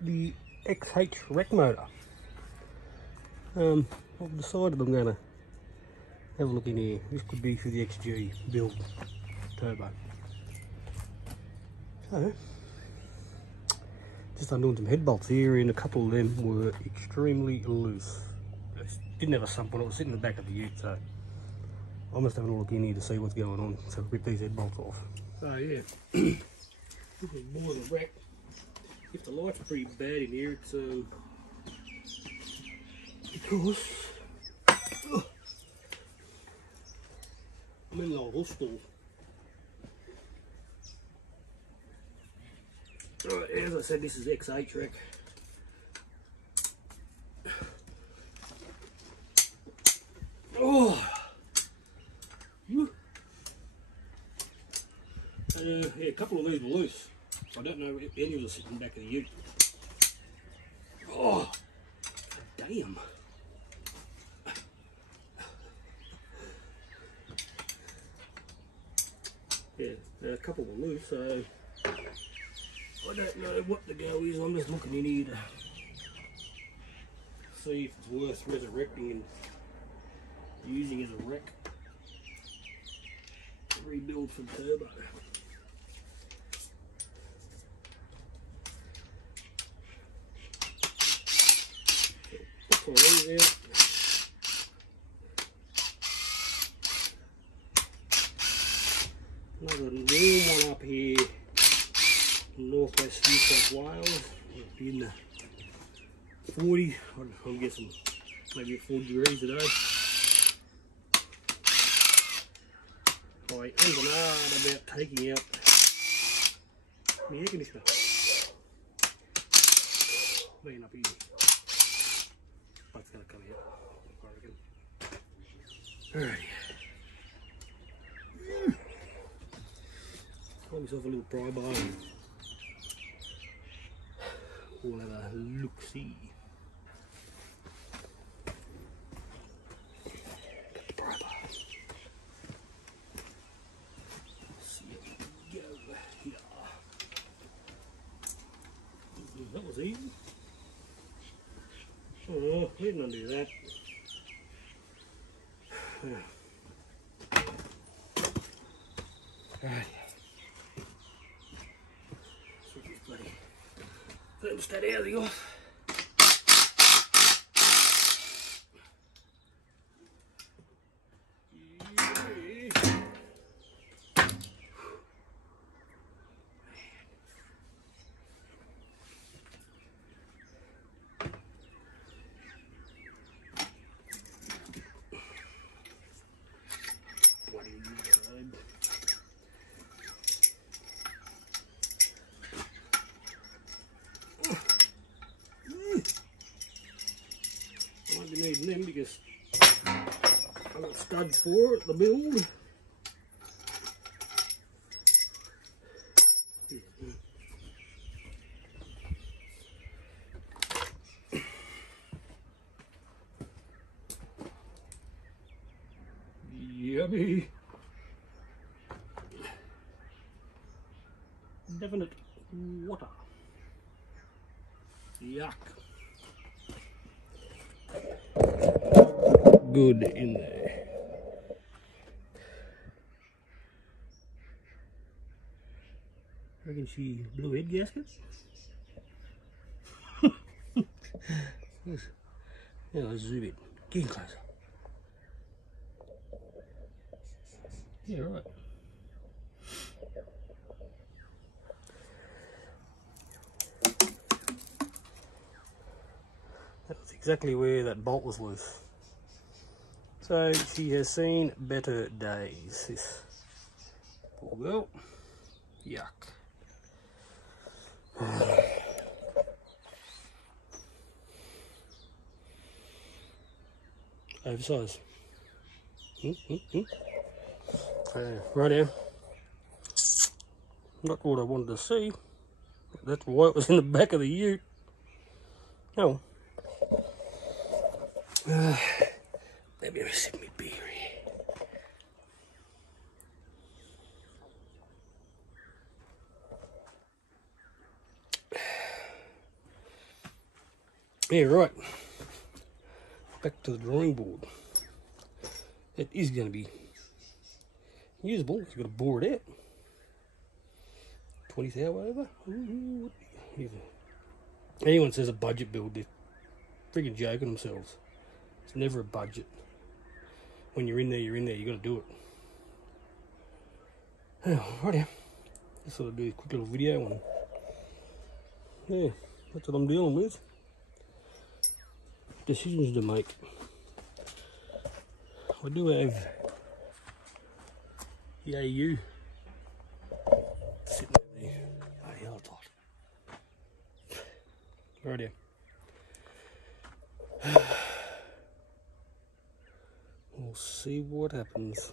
the XH rec motor. I've decided I'm going to have a look in here. This could be for the XG build turbo. So, just undoing some head bolts here, and a couple of them were extremely loose. I didn't have a sump on it, was sitting in the back of the ute, so I'm just having a look in here to see what's going on. So rip these head bolts off. So yeah, this is more of a wreck. If the light's pretty bad in here, it's because I'm in an old horse stall. Right, as I said, this is XH rec. Oh, yeah, a couple of these were loose. I don't know if any of them are sitting back of the ute. Oh, damn. Yeah, a couple were loose, so I don't know what the go is. I'm just looking in here to see if it's worth resurrecting and using as a wreck to rebuild for turbo. Pull these out. Another warm one up here in northwest New South Wales, in the 40, I'm guessing maybe 40 degrees today. I am about taking out the air conditioner. Being up here. That's going to come out, I reckon. Alrighty. Got myself a little pry bar and we'll have a look-see. Got the pry bar. Let's see how we go here. That was easy. Oh, we didn't undo that. Right. Switch this bloody thermostat out of the off. Needing them because I've got studs for it, the build. Yummy. Definite water. Yuck. Good in there. Reckon she blew head gaskets? Yeah, let's zoom it. Get in closer. Yeah, right. That's exactly where that bolt was loose. So she has seen better days. This poor girl. Yuck. Oversized. Right here. Not what I wanted to see. That's why it was in the back of the ute. Oh. Maybe I sip me beer here. Yeah, right. Back to the drawing board. It is going to be usable. You've got to bore it out. 20 thou over. Ooh. Anyone says a budget build, they're freaking joking themselves. It's never a budget. When you're in there, you're in there. You got to do it. Righty. Just thought I'd do a quick little video on. Yeah, that's what I'm dealing with. Decisions to make. I do have the AU sitting over there. Oh, yeah, it's hot. Righty. We'll see what happens.